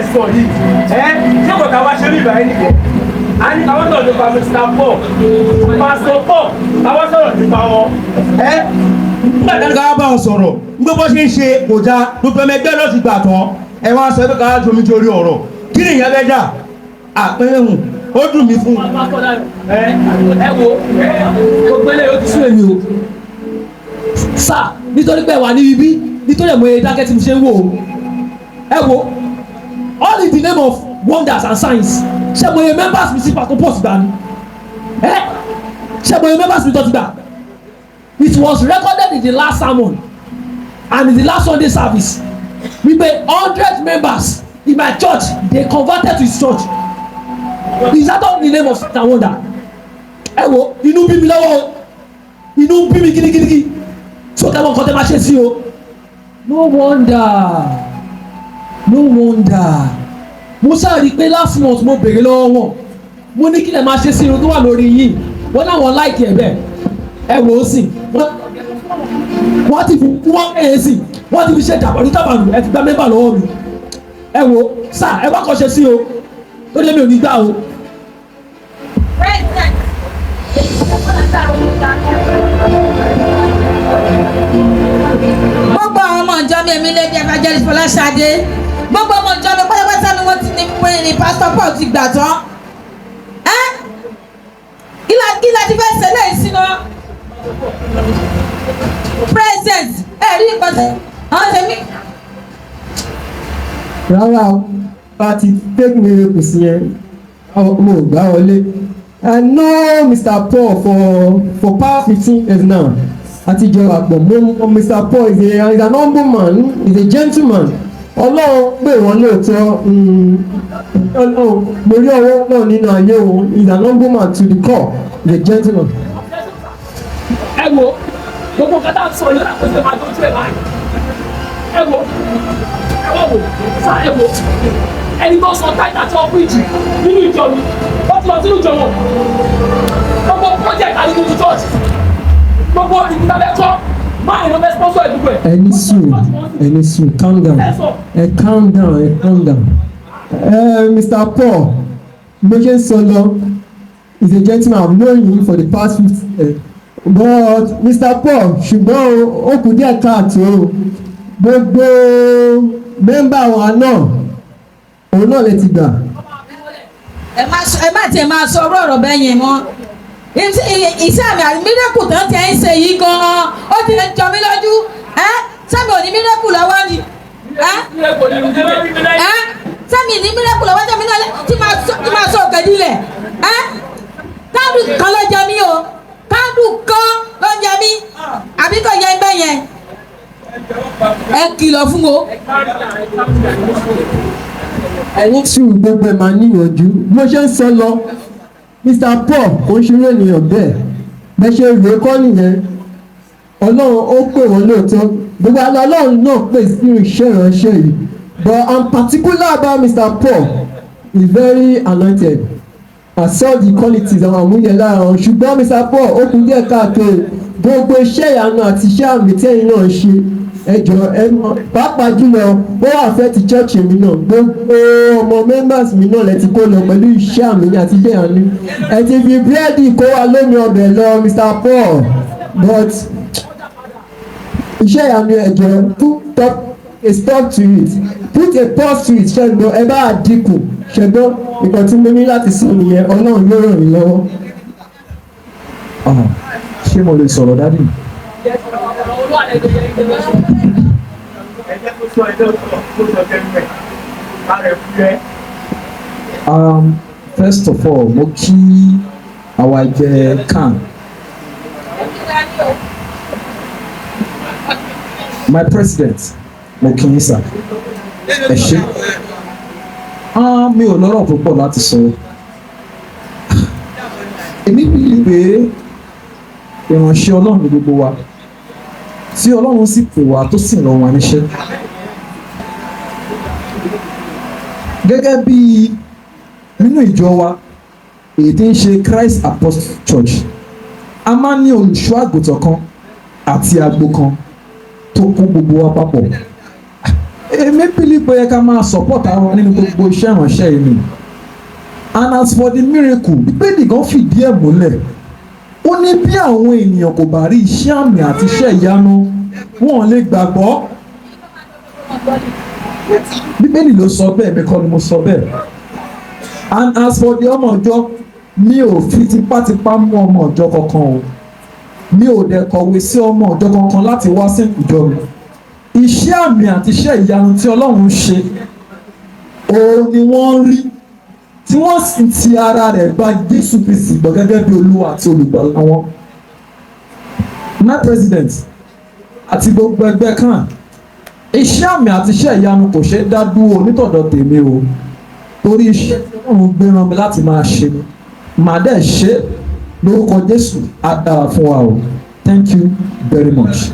ẹ̀ sọ yìí ṣé kò táwa ṣe ní ìgbà yẹn nìyẹn a ní káwọn sọ̀rọ̀ nípa Mr. Paul Pastor Paul káwọn sọ̀rọ̀ nípa wọn nígbà tí káwọn bá wọn sọ̀rọ̀ nígbà bó ṣe ń ṣe kò já gbogbo ẹmẹ ẹgbẹ́ lọ́sì gbà tán ẹ wá sọ pé káwọn jomi torí ọ̀rọ̀ kí ni ìyẹn bẹ́ dà àpẹẹrẹ ó dùn mí fún ẹ wo gbogbo eléyìí ó ti sún èmi o sá nítorí pé wà ní ibi nítorí ẹ̀mọ́ ẹ̀dá kẹ́tì mi ṣe ń wò ó ẹ wo all in the name of wonders and signs ṣé mo yẹ members mi sí Pastor Paul gbà ni ṣé mo yẹ members mi tó ti gbà it was recorded in the last sermon and in the last Sunday service wípé 100 members in my church they converted to his church is that all in the name of signs and wonder ẹ wo inú bí mi lọ́wọ́ inú bí mi gidigidi so kẹ́wọ́n nǹkan tẹ́ máa ṣe sí o no wonder mo ṣáà rí i pé last month mo béèrè lọ́wọ́ wọn mo ní kí lè máa ṣe sí irun tó wà lórí yìí wọ́n náwọn láìkì ẹ̀ bẹ́ẹ̀ ẹ wò ó sì wọ́n ti fi wọ́n ẹ̀ sí wọ́n ti fi ṣe jàpọ̀ ní tábàlù ẹ ti gba mẹ́bà lọ́wọ́ mi ẹ wò sà ẹ wá kọ́ ṣe sí o tó dé mi ò ní gbà o. gbogbo àwọn ọmọ ìjọ mi èmi Lady Evangelist Fọláṣadé gbogbo ọmọ ìjọ mi pátápátá ni wọ́n ti ní pé ní Pastor Paul ti gbà tán kí la ti fẹ́ ṣẹlẹ̀ ìsinmi present ẹ̀rí ìpàdé àwọn tẹ̀mí. rárá o bá ti fake miracle sí yẹn mo gbà wọlé. I know Mr. Paul for past 15 years now. Àtijọ́ àpọ̀ mo Mr. Paul is an humble man, is a gentleman. Ọlọ́run pè wọ́n lóòótọ́ mo rí ọwọ́ náà nínú ayé òun, is an humble man to the core, is a gentleman. ẹ wo gbogbo kẹta sọ yóò dà kó ṣe máa dójú ẹ báyìí ẹ wo sá ẹ wo ẹni tó sọ táìtà tí wọ́n pín jù nínú ìjọ mi wọ́n ti lọ sínú ìjọ wọn gbogbo project àti nínú church gbogbo ìdílé máa ń lọ bẹ sponsor ìdúgbò ẹ. ẹni sùn calm down calm down Mr. Paul mo ṣe sọ lọ is a gentleman. I've known him for the past 15 years but Mr. Paul ṣùgbọ́n ó kù díẹ̀ káàtó gbogbo mẹ́mbà wa náà òun náà lè ti gbà. ẹ má tiẹ̀ máa sọ ọ̀rọ̀ bẹ́ẹ̀ yẹn mọ́ iṣẹ́ àmì àti mírẹ́kù tó ń tẹ̀ ń ṣe yìí gan-an ó ti lè jọ mí lójú sẹ́mi ò ní mírẹ́kù lọ́wọ́ ni sẹ́mi ní mírẹ́kù lọ́wọ́ jẹ́ mi náà tí máa sọ òkè dílẹ̀ káàdù kan ló jẹ mí o káàdù kan ló jẹ mí àbí kò yẹ ẹgbẹ́ yẹn ẹ kìlọ̀ fún o. ẹ̀yin sùn gbogbo ẹ̀ máa níyànjú bó ṣe ń sọ lọ Mr. Paul kò ń ṣeré ènìyàn bẹ́ẹ̀ bẹ́ẹ̀ ṣe rèé kọ́ nìyẹn Ọlọ́run ó pè wọ́n lóòótọ́ gbogbo àlọ́ Ọlọ́run náà pè sí iṣẹ́ ìránṣẹ́ yìí but I'm particular about Mr. Paul he is very anointed I saw the qualities àwọn àmúyẹ lára wọn ṣùgbọ́n Mr. Paul ó kún díẹ̀ káàtó gbogbo iṣẹ́ ìyanu àti iṣẹ́ àmì tẹ́yìn náà ṣe ẹjọ pàápàá jùlọ ó wà fẹ́ ti church mi náà gbogbo ọmọ members mi náà lẹ ti kó lọ pẹ̀lú iṣẹ́ àmì àti iṣẹ́ àmì ẹ ti fi búrẹ́dì kó wa lómi ọbẹ̀ lọ Mr. Paul but iṣẹ́ àmì ẹjọ put a stop to it put a pause to it ṣẹ́gbọ́n ẹ bá dínkù ṣẹ́gbọ́n nǹkan tí mo ní láti sọ nìyẹn Ọlọ́run yóò ràn mí lọ́wọ́. ṣé mo lè sọ̀rọ̀ dádì? First of all mo kí àwa ẹgbẹ́ CAN my president mo kí yín sà ẹ ṣé mi ò lọ́rọ̀ púpọ̀ láti sọ èmi bìí pé ìránṣẹ́ Ọlọ́run gbogbo wa tí Ọlọ́run sì pè wá tó sì rán wa níṣẹ́ gẹ́gẹ́ bí nínú ìjọ wa èyí tí ń ṣe Christ Apostolic Church a máa ń ní olùṣọ́ àgùntàn kan àti agbo kan tó kó gbogbo wa papọ̀ èmi èmi believe pé ká máa support àwọn nínú gbogbo iṣẹ́ ìránṣẹ́ yìí ni. And as for the miracle, Bíbélì gan fìdí ẹ̀ múlẹ̀. Ó ní bí àwọn ènìyàn kò bá rí iṣẹ́ àmì àti iṣẹ́ ìyanu, wọn ò lè gbàgbọ́. Bíbélì ló sọ bẹ́ẹ̀, mi kọ́ ni mo sọ bẹ́ẹ̀. And as for the ọmọ ọjọ́, mi ò fi tipátipá mú ọmọ ọjọ́ kankan o. Mi ò dẹ̀ kọ̀wé sí ọmọ ọjọ́ kankan láti wá sí ìjọ mi. Iṣẹ́ àmì àti iṣẹ́ ìyanu tí Ọlọ́run ṣe, òun ni wọ́n rí, tí wọ́n sì ti ara rẹ̀ gba Jésù Kristi gbọ́ gẹ́gẹ́ bí Olúwa àti olùgbàlà wọn. My president àti gbogbo ẹgbẹ́ kan, iṣẹ́ àmì àti iṣẹ́ ìyanu kò ṣe é dá dúró nítọ̀dọ̀ tèmi o, torí iṣẹ́ tí Ọlọ́run gbé rán mi láti máa ṣe ni màá dẹ̀ ṣe lórúkọ Jésù. Á dára fún wa o. Thank you very much.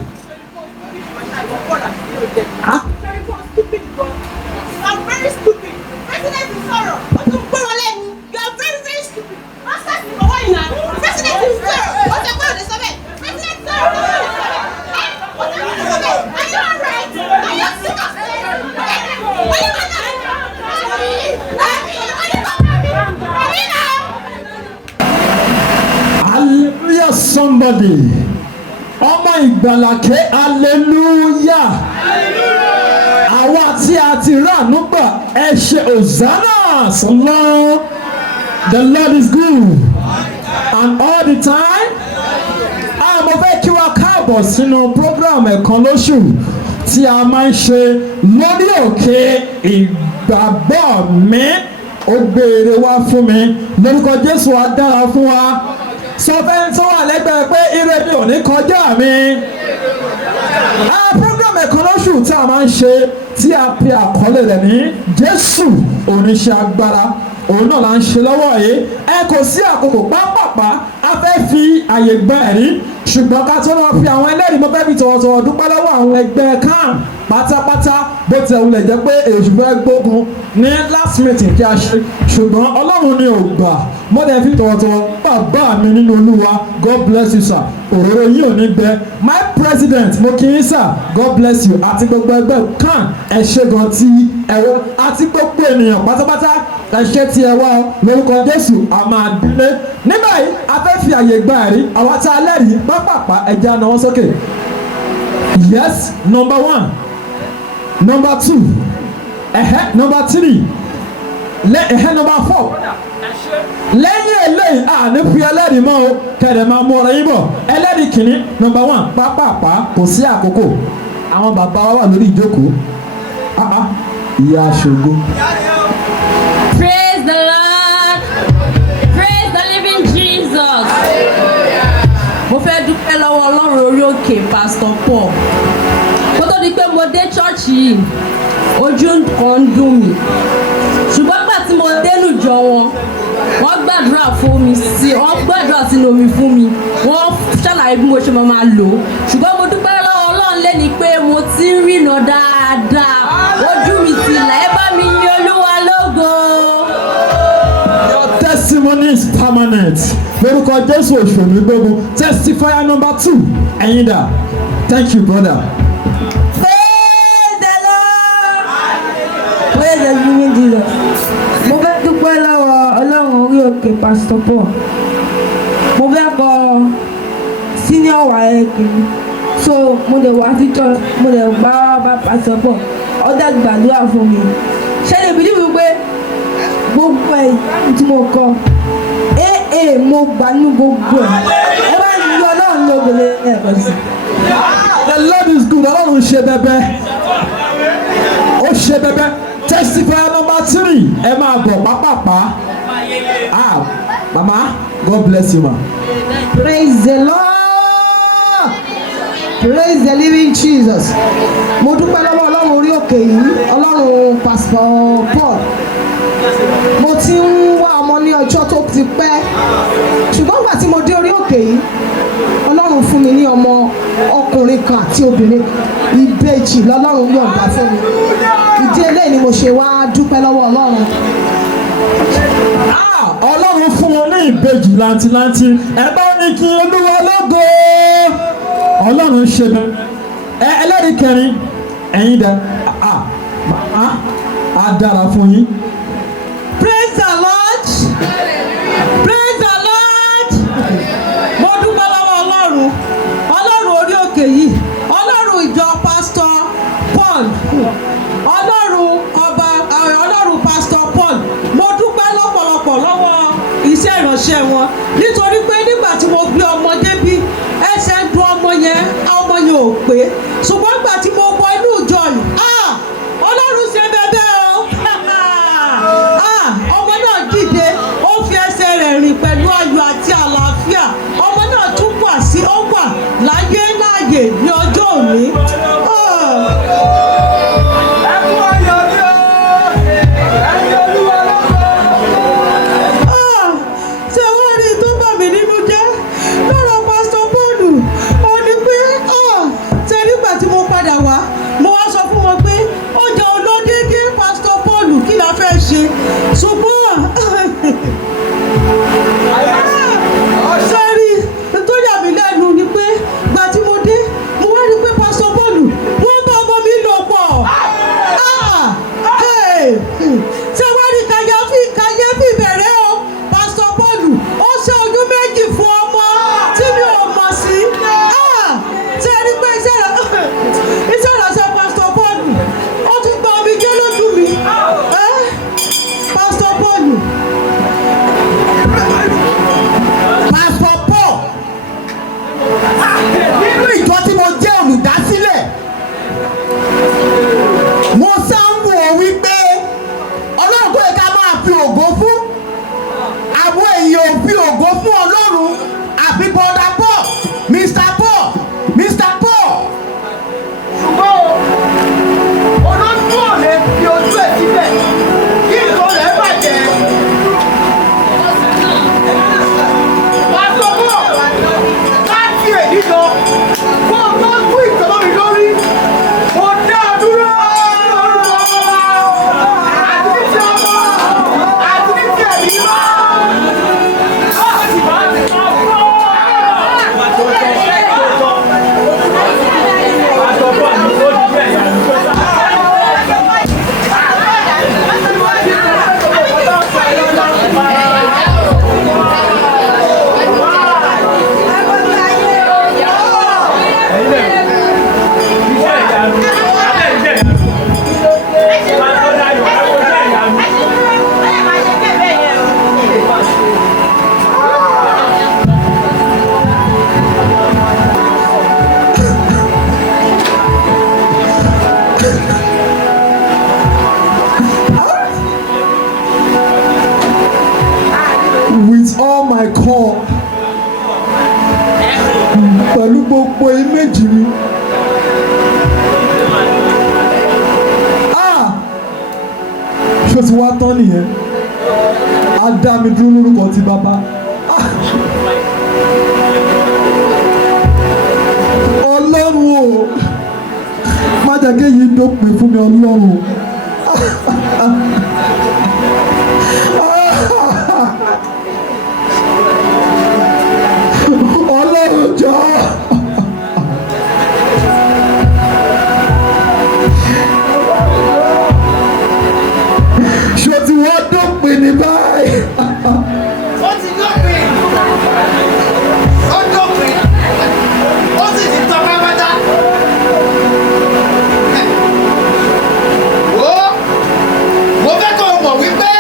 Hallelujah somebody. Ọmọ ìgbàlàkẹ́ hallelujah. Àwa tí a ti ránú gbà ẹ ṣe Hosanna sọlọ́run. The Lord is good and all the time. Mo fẹ́ kí wa káàbọ̀ sínú program ẹ̀kan lóṣù tí a máa ń ṣe lórí òkè ìgbàgbọ́ mi. Ó gbére wá fún mi lórúkọ Jésù. Á dára fún wa. Sọ fẹ́ tó wà lẹ́gbẹ̀ẹ́ pé ire mi ò ní kọjá mi. Program ẹ̀kan lóṣù tí a máa ń ṣe tí a pe àkọlé rẹ̀ ní Jésù oníṣẹ́ agbára, òun náà là ń ṣe lọ́wọ́ yìí. Ẹ kò sí àkókò pápápá a fẹ́ fi àyè gba ẹ̀rí, ṣùgbọ́n ká tó máa fi àwọn ẹlẹ́rìí mo fẹ́ fi tọ̀wọ̀tọ̀wọ̀ dúpẹ́ lọ́wọ́ àwọn ẹgbẹ́ kan pátápátá bó ti wulẹ̀ jẹ́ pé èṣù fẹ́ gbógun ní last meeting kí a ṣe, ṣùgbọ́n Ọlọ́run ni ò gbà. Mo dẹ̀ fi tọ̀wọ̀tọ̀wọ̀ bàbá mi nínú Olúwa, God bless you sir. Òróró yìí ò ní gbẹ. My president mo kí yín sir, God bless you. Àti gbogbo ẹgbẹ́ kan ẹ ṣé gan tí ẹ wá, àti gbogbo ènìyàn pátápátá ẹ ṣé tí ẹ wá lórúkọ Jésù. A máa délé ní báyìí. A fẹ́ fi àyè gba ẹ̀rí àwọn tá a lẹ́rìí pápápá ẹja náà sókè. Yes, number 1, number 2, number 3, number 4. Lẹ́yìn eléyìí ní fi ẹlẹ́rìí mọ́ o, kẹ̀dẹ̀ máa mú ọ̀rọ̀ yín bọ̀. Ẹlẹ́rìí kìíní number 1 pápápá kò sí àkókò. Àwọn bàbá wa wà lórí ìjókòó. Ìyá aṣògo. Praise the Lord. Praise the living Jesus. Mo fẹ́ dúpẹ́ lọ́wọ́ Ọlọ́run orí òkè Pastor Paul. Kó tó di pé mo dé church yìí, ojú kan ń dùn mí. Ṣùgbọ́n gbà tí mo dénú jọ wọn, wọ́n gbàdúrà fún mi wọ́n gbàdúrà sínú omi fún mi. Wọ́n ṣàlàyé bí mo ṣe máa lò ó. Ṣùgbọ́n mo dúpẹ́ lọ́wọ́ Ọlọ́run lẹ́ni pé mo ti ń rìnà dáadáa. Ojú mi ti là, ẹ bá mi yìn Olúwa lógo. Testimony is permanent. Lórúkọ Jésù òṣèlú gbogbo. Testifier number 2. Ẹ̀yin dà. Thank you brother. Praise the Lord. Praise the living Jesus. Mo fẹ́ dúpẹ́ lọ́wọ́ Ọlọ́run orí òkè Pastor Paul. Mo fẹ́ kọ senior WAEC mi. So mo lè wá sí church, mo lè gbá bá Pastor Paul. Ọ̀dà gbàdúrà fún mi. Ṣé lè bìlí wípé gbogbo ẹ̀ tí mo kọ mo gbà ní gbogbo ẹ̀. Ẹ bá ń yọ Ọlọ́run lógo lẹ́ẹ̀kan sí. The Lord is good. Ọlọ́run ṣe bẹ́bẹ́. Ó ṣe bẹ́bẹ́. Testifier number 3. Ẹ máa bọ̀ pápápá. Mama, God bless you ma. Praise the Lord. Praise the living Jesus. Mo dúpẹ́ lọ́wọ́ Ọlọ́run orí òkè yìí, Ọlọ́run Pastor Paul. Mo ti ń wá ọmọ ní ọjọ́ tó ti pẹ́, ṣùgbọ́n nígbà tí mo dé orí òkè yìí, Ọlọ́run fún mi ní ọmọ ọkùnrin kan àti obìnrin kan, ìbejì lọ́lọ́run yọ̀ǹda fún mi. Ìdí eléyìí ni mo ṣe wá dúpẹ́ lọ́wọ́ Ọlọ́run. Ọlọ́run fún wọn ní ìbejì làǹtìlanti. Ẹ bá ní kí Olúwa lógo. Ọlọ́run ṣe bẹ́ẹ̀. Ẹlẹ́rìí kẹrin ẹ̀yin dá. á dára fún yín. Praise the Lord. Praise the Lord. Mo dúpẹ́ lọ́wọ́ Ọlọ́run. Ọlọ́run orí òkè yìí. Ọlọ́run ìjọ Pastor Paul. Ọlọ́run Pastor Paul. Mo dúpẹ́ lọ́pọ̀lọpọ̀ lọ́wọ́ iṣẹ́ ìránṣẹ́ wọn. Nítorí pé nígbà tí mo gbé ọmọ débí, ẹsẹ̀ ń dun ọmọ yẹn ò pé. Ṣùgbọ́n nígbà tí mo wọ inú ìjọ yìí, Ọlọ́run ṣe bẹ́ẹ̀ o. Ọmọ náà dìde, ó fi ẹsẹ̀ rẹ̀ rìn pẹ̀lú ayọ̀ àti àlàáfíà. Ọmọ náà tún wà láyé láàyè ní ọjọ́ òní. Ṣé wọ́n rí tó bà mí nínú jẹ́ lọ́rọ̀ Pastor Paul? Ó ní pé ṣe nígbà tí mo padà wá, mo wá sọ fún wọn pé ó jẹ́ olódédé Pastor Paul, kí la fẹ́ ṣe? Ṣùgbọ́n sẹ́rí tó yà mí lẹ́nu ni pé gbà tí mo dé, mo wá rí pé Pastor Paul wọ́n bá ọmọ mi lò pọ̀. Ṣé wọ́n rí kàyéfì bẹ̀rẹ̀ o? Pastor Paul ó ṣe ọdún méjì fún ọmọ tí mi ò mọ̀ sí. Ṣé rí pé iṣẹ́ ìránṣẹ́ Pastor Paul ó tún gba omi jẹ́ lójú mi. Pastor Paul. Pastor Paul nínú ìjọ tí mo jẹ́ olùdásílẹ̀, mo sáńbù ọ wípé Ọlọ́run tó yẹ ká máa fi ògo fún, àwọn èèyàn ò fi ògo fún Ọlọ́run àbí Brother Paul, Mr. Paul. Ṣùgbọ́n olójú ò lè fi ojú ẹ̀ síbẹ̀ kí nǹkan rẹ̀ bàjẹ́. Pastor Paul láti èyí lọ kó o tó kú ìjọba mi lórí, mo dá a dúró àti ní ti ọmọ àti ní ti ẹ̀mí mọ́. With all my core, pẹ̀lú gbogbo ìméjì mi. Ṣé o ti wá tán nìyẹn? Á dá mi dúró lórúkọ ti bàbá. Ọlọ́run o, má jẹ́ kéyìí dópin fún mi, Ọlọ́run o. Ọlọ́run jọ̀ọ́. Ṣé o ti wá dópin ní báyìí? Ó ti dópin, ó sì ti tán pátápátá. Mo fẹ́ kó o mọ̀ wípé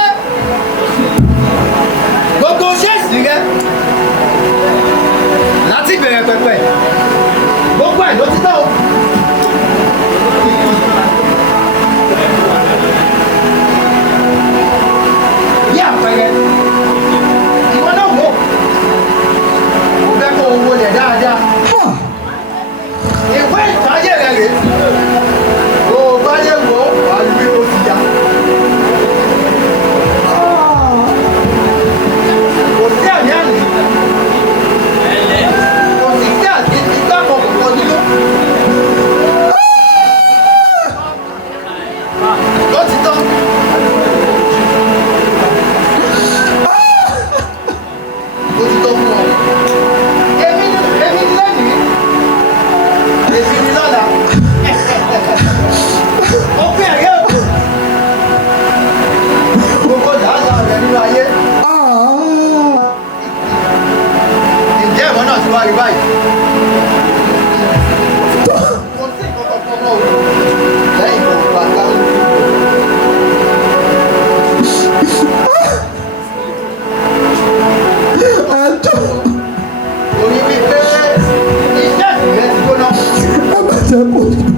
kò ní dùn.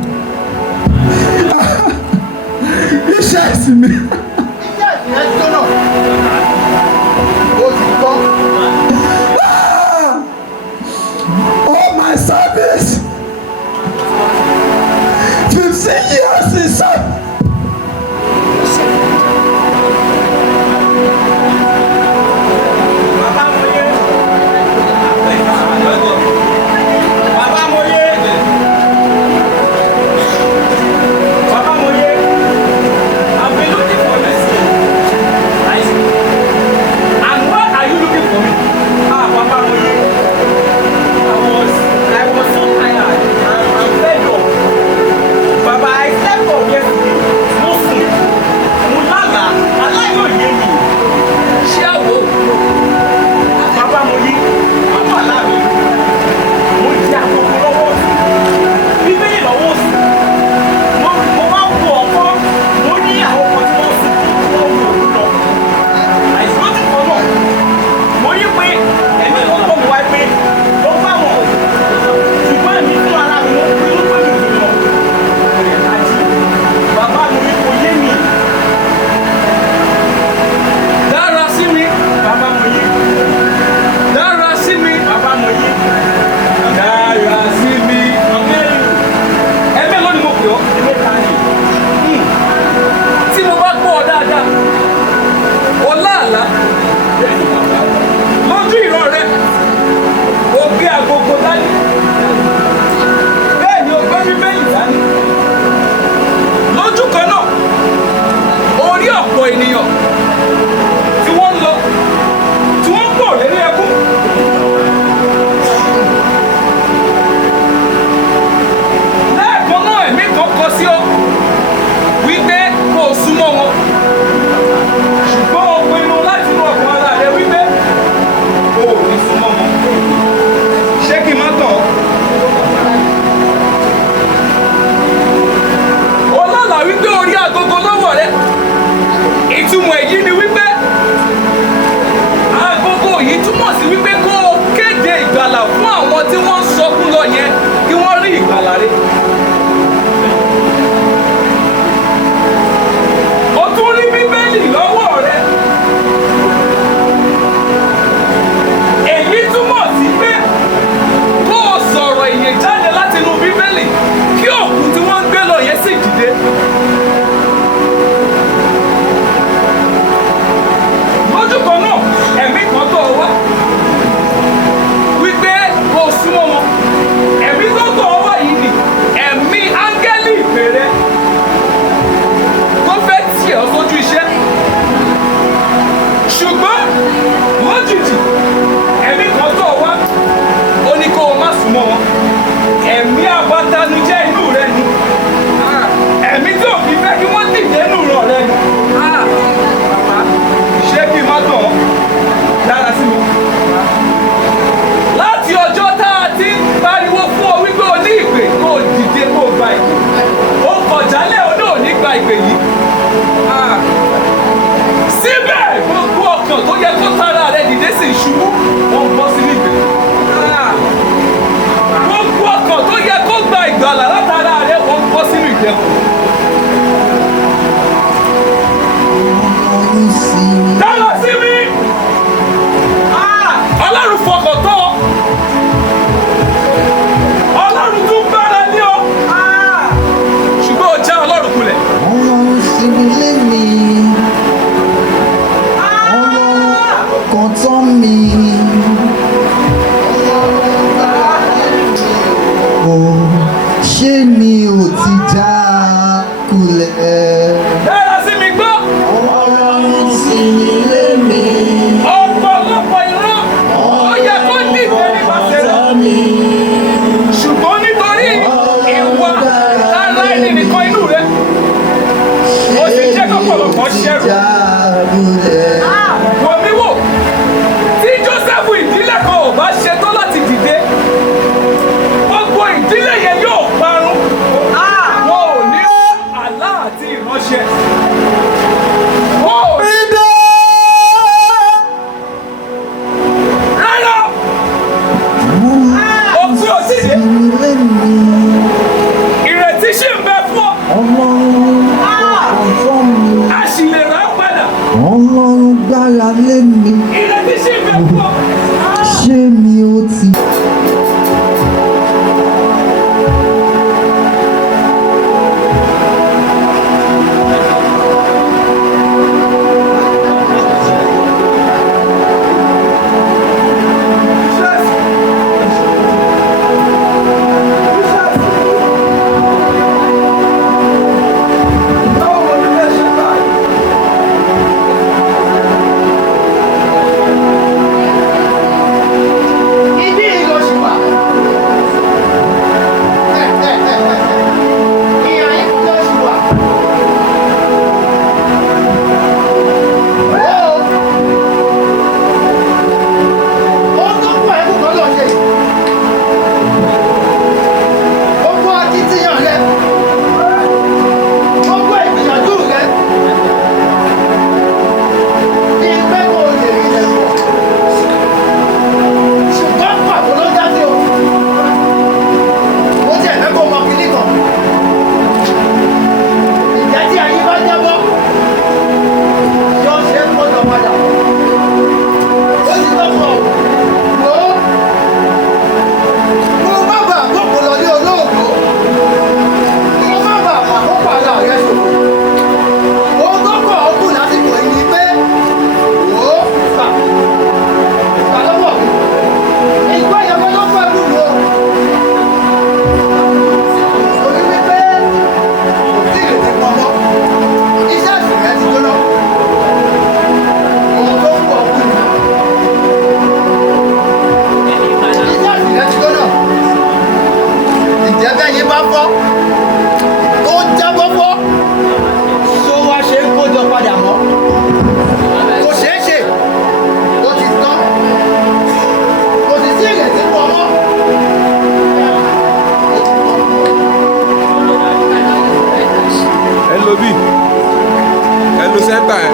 Iṣẹ́ ẹ̀sìn mi. Iṣẹ́ ẹ̀sìn ẹ̀ jóná. Ó ti tọ́. All my service. 15 years in service. lo bí ẹ lo sẹ́ńtà ẹ.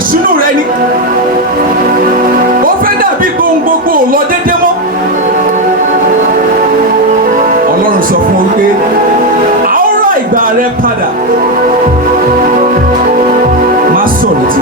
ìṣúnú rẹ ni ó fẹ́ dàbí gbogbo ò lọ déédéé mọ́ Ọlọ́run sọ fún ọ pé a ó ra ìgbà rẹ padà má sọ̀rọ̀ tí